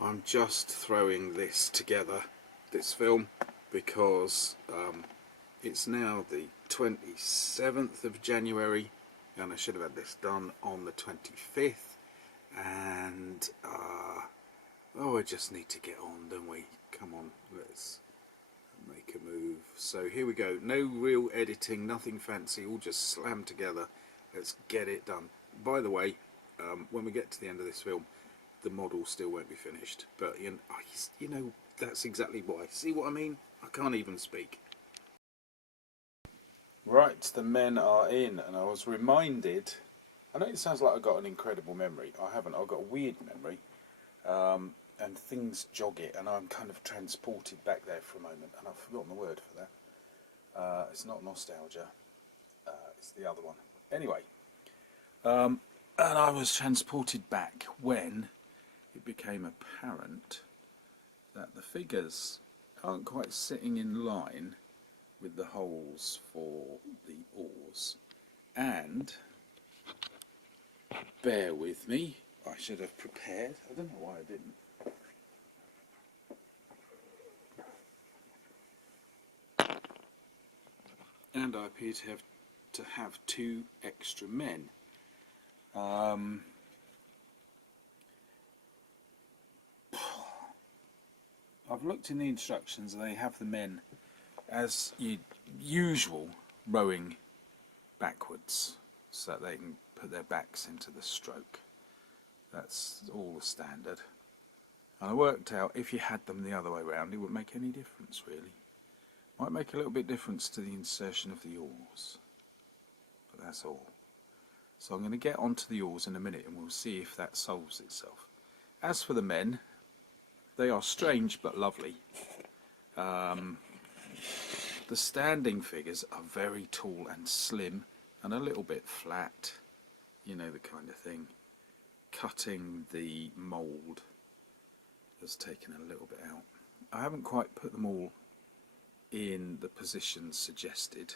I'm just throwing this together, this film, because it's now the 27th of January and I should have had this done on the 25th, and oh, I just need to get on, don't we? Come on, let's make a move. So here we go, no real editing, nothing fancy, all just slammed together. Let's get it done. By the way, when we get to the end of this film, the model still won't be finished, but you know that's exactly why. See what I mean? I can't even speak. Right, the men are in, and I was reminded, I know it sounds like I've got an incredible memory. I haven't. I've got a weird memory, and things jog it, and I'm kind of transported back there for a moment, and I've forgotten the word for that. It's not nostalgia, it's the other one. Anyway, and I was transported back when it became apparent that the figures aren't quite sitting in line with the holes for the oars. And bear with me, I should have prepared. I don't know why I didn't. And I appear to have two extra men. I've looked in the instructions and they have the men as usual rowing backwards so that they can put their backs into the stroke. That's all the standard. And I worked out if you had them the other way around it wouldn't make any difference really. Might make a little bit difference to the insertion of the oars, but that's all. So I'm going to get onto the oars in a minute and we'll see if that solves itself. As for the men, they are strange but lovely. The standing figures are very tall and slim and a little bit flat, you know, the kind of thing. Cutting the mould has taken a little bit out. I haven't quite put them all in the positions suggested.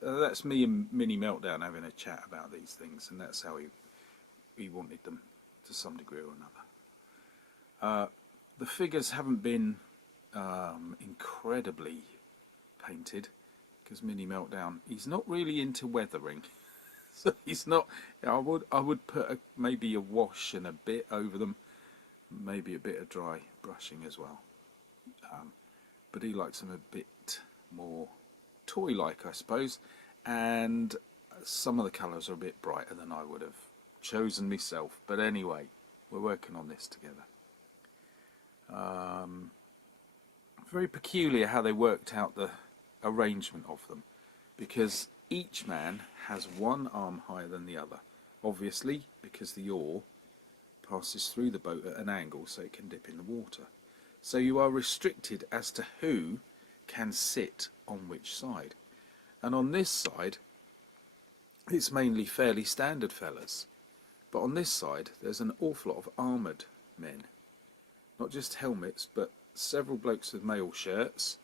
That's me and Mini Meltdown having a chat about these things, and that's how he wanted them to some degree or another. The figures haven't been incredibly painted because Mini Meltdown, he's not really into weathering. So he's not. I would put maybe a wash and a bit over them, maybe a bit of dry brushing as well. But he likes them a bit more toy-like, I suppose, and some of the colours are a bit brighter than I would have chosen myself. But anyway, we're working on this together. Very peculiar how they worked out the arrangement of them, because each man has one arm higher than the other, obviously because the oar passes through the boat at an angle so it can dip in the water. So you are restricted as to who can sit on which side. And on this side, it's mainly fairly standard fellas. But on this side, there's an awful lot of armoured men. Not just helmets, but several blokes with mail shirts,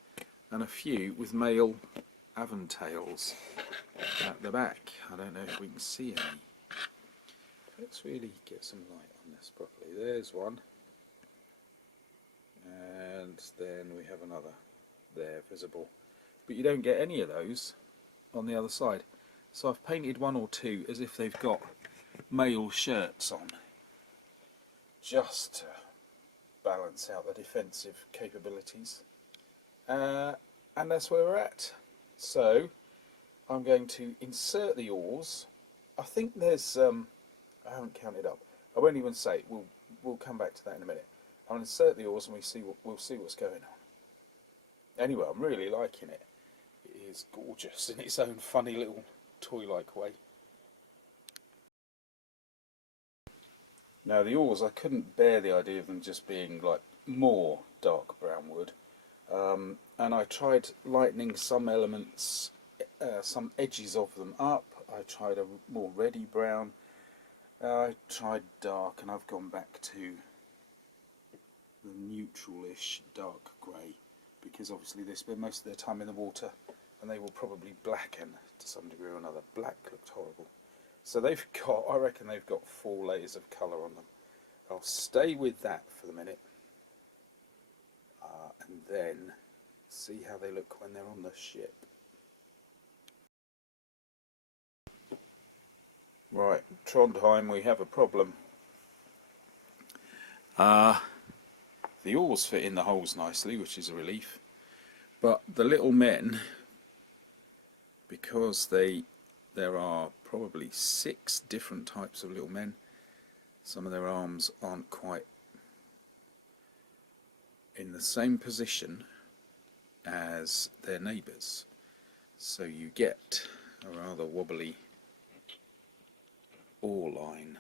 and a few with mail aventails at the back. I don't know if we can see any. Let's really get some light on this properly. There's one. And then we have another there visible. But you don't get any of those on the other side. So I've painted one or two as if they've got mail shirts on, just to balance out the defensive capabilities. And that's where we're at. So I'm going to insert the oars. I think there's I haven't counted up. I won't even say it. We'll come back to that in a minute. I'll insert the oars and we'll see what's going on. Anyway, I'm really liking it. It is gorgeous in its own funny little toy-like way. Now the oars, I couldn't bear the idea of them just being like more dark brown wood, and I tried lightening some elements, some edges of them up. I tried a more reddy brown, I tried dark, and I've gone back to the neutral-ish dark grey, because obviously they spend most of their time in the water and they will probably blacken to some degree or another. Black looked horrible. So they've got, I reckon they've got 4 layers of colour on them. I'll stay with that for the minute, and then see how they look when they're on the ship. Right, Trondheim, we have a problem. The oars fit in the holes nicely, which is a relief, but the little men, because there are probably 6 different types of little men, some of their arms aren't quite in the same position as their neighbours, so you get a rather wobbly oar line,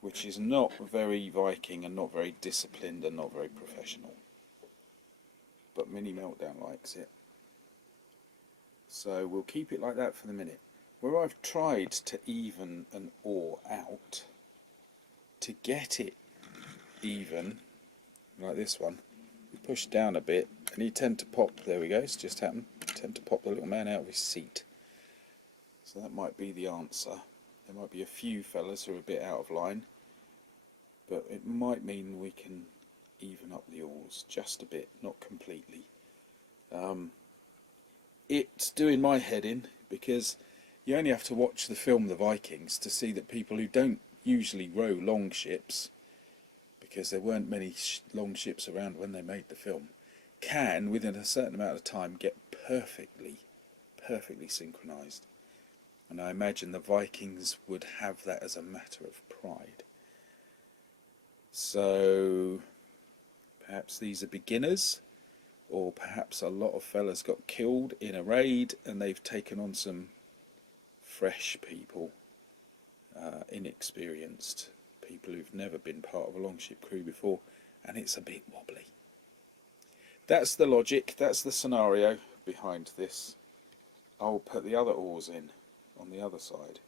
which is not very Viking and not very disciplined and not very professional, but Mini Meltdown likes it. So we'll keep it like that for the minute. Where I've tried to even an oar out, to get it even, like this one, you push down a bit and you tend to pop, there we go, it's just happened, tend to pop the little man out of his seat. So that might be the answer. There might be a few fellas who are a bit out of line, but it might mean we can even up the oars just a bit, not completely. It's doing my head in, because you only have to watch the film The Vikings to see that people who don't usually row long ships, because there weren't many long ships around when they made the film, can, within a certain amount of time, get perfectly synchronised. And I imagine the Vikings would have that as a matter of pride. So perhaps these are beginners, or perhaps a lot of fellas got killed in a raid and they've taken on some fresh people, inexperienced people who've never been part of a longship crew before, and it's a bit wobbly. That's the logic, that's the scenario behind this. I'll put the other oars in on the other side.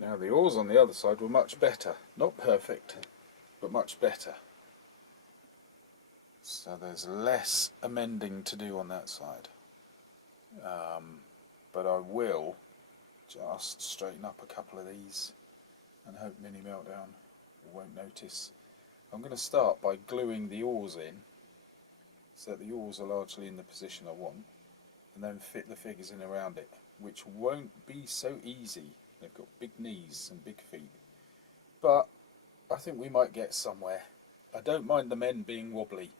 Now the oars on the other side were much better, not perfect, but much better. So there's less amending to do on that side. But I will just straighten up a couple of these and hope Mini Meltdown won't notice. I'm going to start by gluing the oars in so that the oars are largely in the position I want, and then fit the figures in around it, which won't be so easy. They've got big knees and big feet, but I think we might get somewhere. I don't mind the men being wobbly.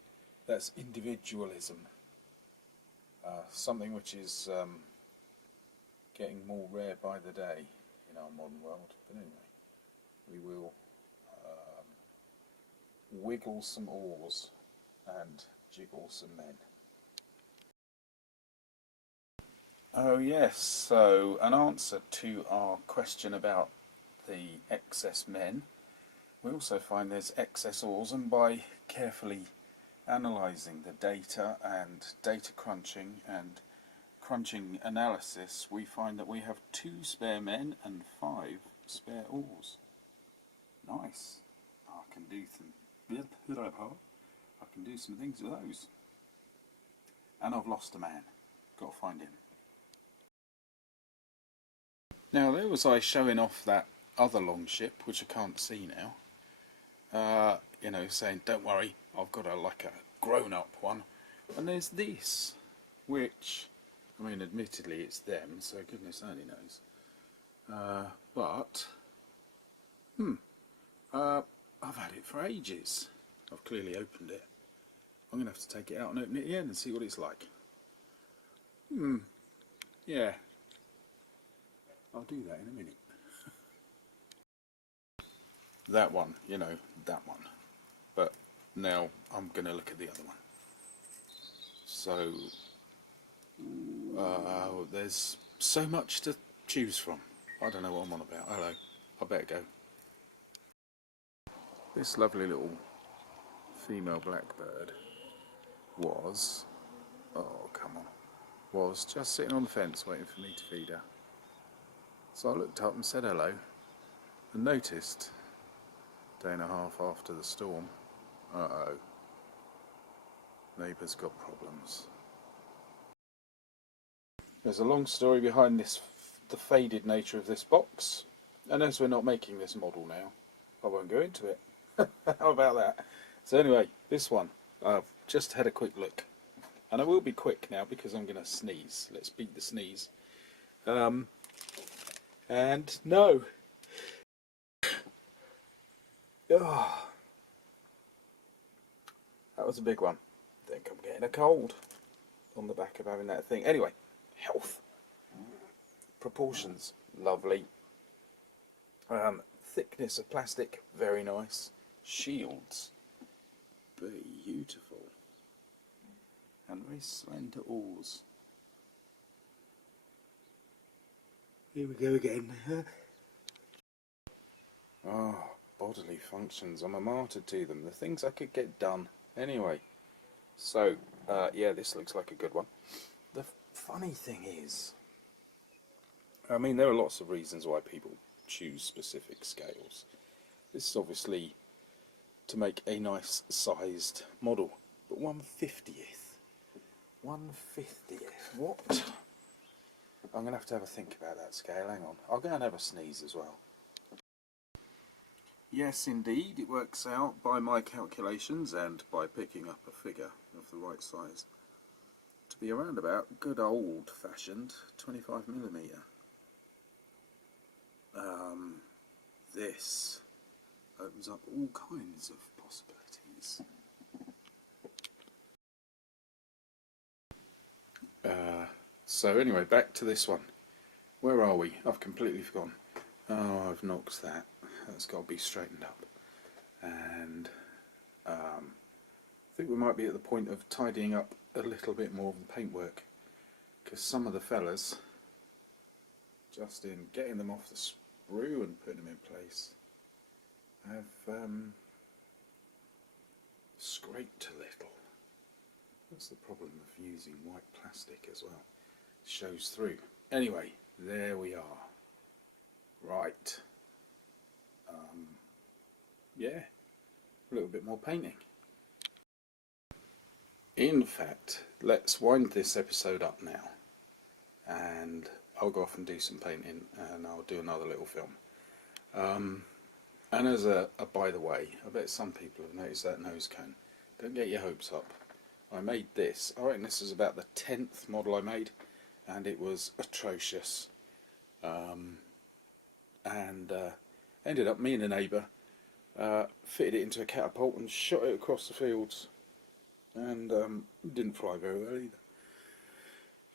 That's individualism, something which is getting more rare by the day in our modern world. But anyway, we will wiggle some oars and jiggle some men. Oh yes, so an answer to our question about the excess men. We also find there's excess oars, and by carefully analysing the data and data crunching and crunching analysis, we find that we have 2 spare men and 5 spare oars. Nice. I can do some things with those. And I've lost a man. Got to find him. Now there was I showing off that other longship, which I can't see now. You know, saying, don't worry, I've got like a grown-up one. And there's this, which, I mean, admittedly it's them, so goodness only knows. I've had it for ages. I've clearly opened it. I'm going to have to take it out and open it again and see what it's like. Yeah. I'll do that in a minute. That one, you know, that one. But now I'm going to look at the other one. So, there's so much to choose from. I don't know what I'm on about. Hello, I better go. This lovely little female blackbird was, oh come on, was just sitting on the fence waiting for me to feed her. So I looked up and said hello, and noticed, a day and a half after the storm, neighbour's got problems. There's a long story behind this the faded nature of this box, and as we're not making this model now, I won't go into it. How about that? So anyway, this one, I've just had a quick look, and I will be quick now because I'm going to sneeze. Let's beat the sneeze. And no. Oh, that was a big one. I think I'm getting a cold on the back of having that thing. Anyway, health. Proportions, lovely. Thickness of plastic, very nice. Shields, beautiful. And very slender oars. Here we go again. Oh, bodily functions. I'm a martyr to them. The things I could get done. Anyway, so, yeah, this looks like a good one. The funny thing is, I mean, there are lots of reasons why people choose specific scales. This is obviously to make a nice sized model, but 1/50th. 1/50th. What? I'm going to have a think about that scale. Hang on. I'll go and have a sneeze as well. Yes, indeed, it works out by my calculations and by picking up a figure of the right size to be around about good old-fashioned 25mm. This opens up all kinds of possibilities. So anyway, back to this one. Where are we? I've completely forgotten. Oh, I've knocked that. That's got to be straightened up. And I think we might be at the point of tidying up a little bit more of the paintwork, because some of the fellas, just in getting them off the sprue and putting them in place, have scraped a little. That's the problem of using white plastic as well. It shows through. Anyway, there we are. Right. Yeah, a little bit more painting. In fact, let's wind this episode up now, and I'll go off and do some painting, and I'll do another little film. And as a by the way, I bet some people have noticed that nose cone. Don't get your hopes up. I made this. I reckon this is about the 10th model I made, and it was atrocious. Ended up, me and a neighbour fitted it into a catapult and shot it across the fields, and it didn't fly very well either.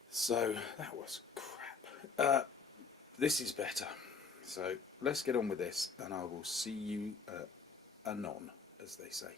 So that was crap. This is better. So let's get on with this, and I will see you anon, as they say.